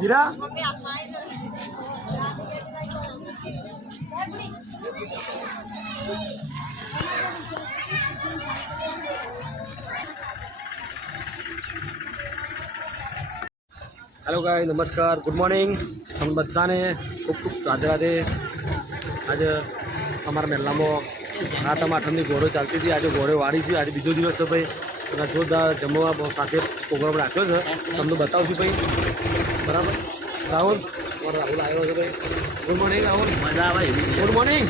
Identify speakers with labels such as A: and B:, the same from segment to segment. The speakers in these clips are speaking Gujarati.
A: હીરા હેલો ગાય નમસ્કાર ગુડ મોર્નિંગ તમને બધાને ખૂબ ખૂબ રાધે રાધે આજે અમારા મહેલામાં આઠમ આઠમની ઘોડો ચાલતી હતી આજે ઘોડો વાળી છે આજે બીજો દિવસ છે ભાઈ અને જોરદાર જમવા સાથે પ્રોગ્રામ રાખ્યો છે તમને બતાવશું ભાઈ બરાબર રાહુલ અમારો રાહુલ આવ્યો છે ભાઈ ગુડ મોર્નિંગ રાહુલ
B: મજા આવે
A: ગુડ મોર્નિંગ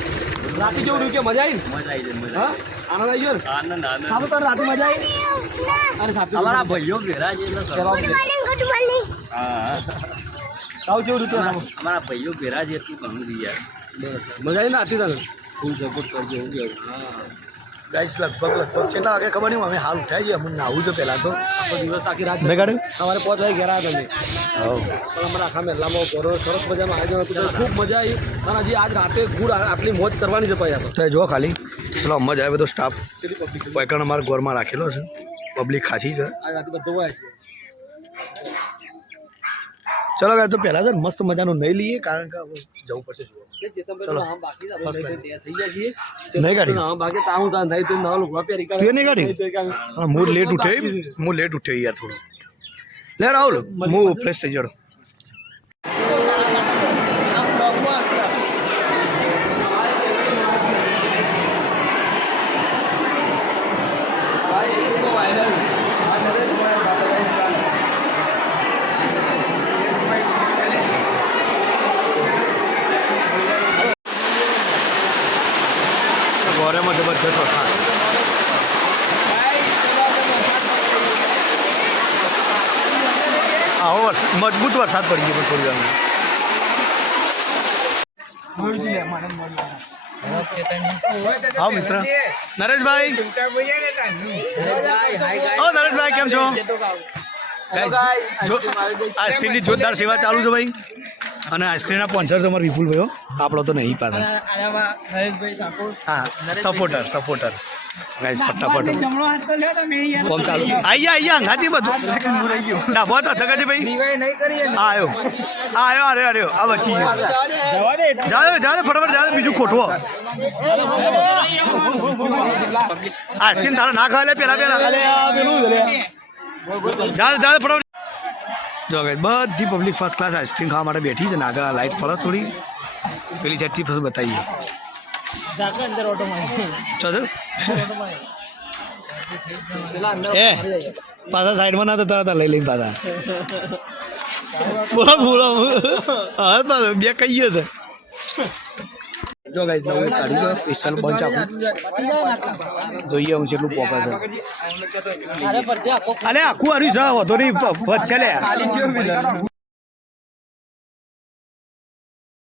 A: રાતે જેવું કે મજા આવી
B: મજા આવી જાય મજા
A: હા આનંદ આવી ગયો
B: આનંદ આનંદ
A: સાબુ તારે રાતે મજા આવી અરે સાબુ
B: અમારા ભાઈઓ ઘેરા છે સરસ. હા
A: સાવ જેવું સાબુ
B: અમારા ભાઈઓ ભેરા જે તું ઘણું રહી યાર
A: બસ. મજા આવી ને આથી તને
B: ફૂલ સપોર્ટ કરજો એવું હા.
C: ગાઈસ લગભગ લગભગ છે ના આગળ ખબર નહીં અમે હાલ ઉઠાઈ છે અમને નાવું છે પહેલાં તો.
A: આખો દિવસ આખી રાત
C: મેં
A: અમારે પાંચ વાગે ઘેરા તમે. પણ અમારા આખા મહેલામાં ઘરો સરસ મજાનું આયોજન હતું. ખૂબ મજા આવી. અને હજી આજ રાતે ગુડ આટલી મોજ કરવાની છે પૈસા આપણે.
C: તો જો ખાલી. ચલો મજા આવે બધો સ્ટાફ પૈકણ અમારા ઘરમાં રાખેલો છે. પબ્લિક ખાસી છે. ચલો ગાય તો પહેલાં છે ને મસ્ત મજાનું નહીં લઈએ કારણ કે જવું પડશે હું લેટ ઉઠે હું લેટ ઉઠે યાર થોડું. લે રાહુલ હું ફ્રેશ થઈ જાડો. ગોરેમાં જબરજસ્ત વરસાદ. આવો વરસાદ મજબૂત વરસાદ પડી ગયો થોડી વાર હા મિત્ર. નરેશભાઈ. ઓ નરેશભાઈ કેમ છો? આ આઈસ્ક્રીમની જોરદાર સેવા ચાલુ છે ભાઈ. અને આઈસ્ક્રીમના સ્પોન્સર તમારો અમારા વિપુલભાઈઓ આપણો તો નહીં પાછા હા સપોર્ટર સપોર્ટર ગાઈસ ફટાફટ. કોમ ચાલુ? આયા આયા અંગાતી બધું. ડાબો તો થગતી ભાઈ. આવ્યો આ આવ્યો અરે અરે આ બચી જાવે જાવે ફટાફટ જાવે બીજું ખોટવો આઈસ્ક્રીમ તારા ના ખાલે પેલા પેલા. જાવે જાવે ફટાફટ. જો બધી પબ્લિક ફર્સ્ટ ક્લાસ આઈસ્ક્રીમ ખાવા માટે બેઠી છે. ને આગળ લાઈટ ફળો થોડી. પેલી સાઈડથી પછી બતાવીએ. એ પાછા સાઈડમાં ના તો તરત લઈ લઈને પાછા. બોલો બોલો. હા પાછો બે કહીએ છે. જો ગાઈસ નવું કાઢી ગયો સ્પેશિયલ બંચ આપું. જોઈએ હું જેટલું પોપર છે અરે આખું હાર્યું છે વધુ નહીં વચ્ચે લે